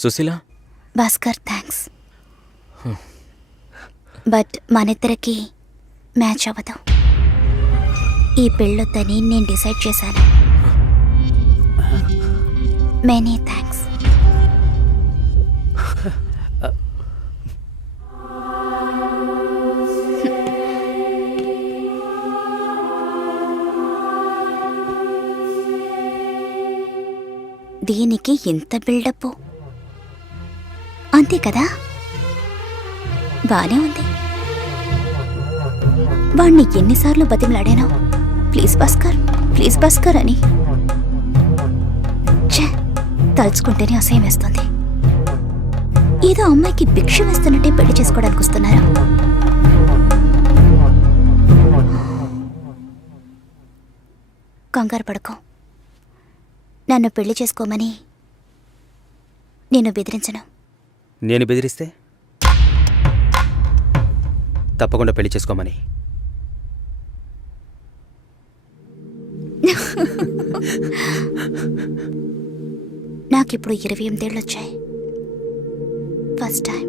Susheela Bhaskar thanks. But మనిద్దరికి match అవ్వదు. ఈ పెళ్ళొద్దని నేను డిసైడ్ చేశాను. Many thanks. దీనికి ఇంత బిల్డప్ అంతే కదా? బానే ఉంది. వాణ్ణి ఎన్నిసార్లు బతిమలాడాను, ప్లీజ్ భాస్కర్, ప్లీజ్ భాస్కర్ అని. ఛే, తలుచుకుంటేనే అసహ్యం వేస్తుంది. ఏదో అమ్మాయికి భిక్ష వేస్తున్నట్టే పెళ్లి చేసుకోవడానికి వస్తున్నారా? కంగారు పడుకో. నన్ను పెళ్లి చేసుకోమని నేను బెదిరించను. నేను బెదిరిస్తే తప్పకుండా పెళ్లి చేసుకోమని. నాకిప్పుడు 28 ఏళ్ళు వచ్చాయి. First time.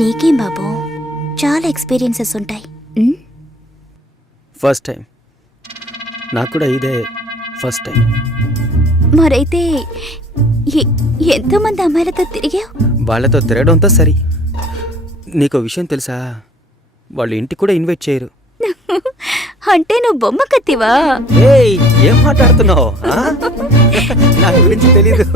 నీకేం బాబు, చాలా ఎక్స్పీరియన్సెస్ ఉంటాయి. First time. నాకు కూడా ఇదే ఫస్ట్ టైం. మరైతే ఎంతోమంది అమ్మాయిలతో తిరిగావు? వాళ్ళతో తిరగడంతో సరి. నీకో విషయం తెలుసా, వాళ్ళు ఇంటికి కూడా ఇన్వైట్ చేయరు. అంటే నువ్వు బొమ్మ కత్తివా? ఏం మాట్లాడుతున్నావు? నా గురించి తెలీదు.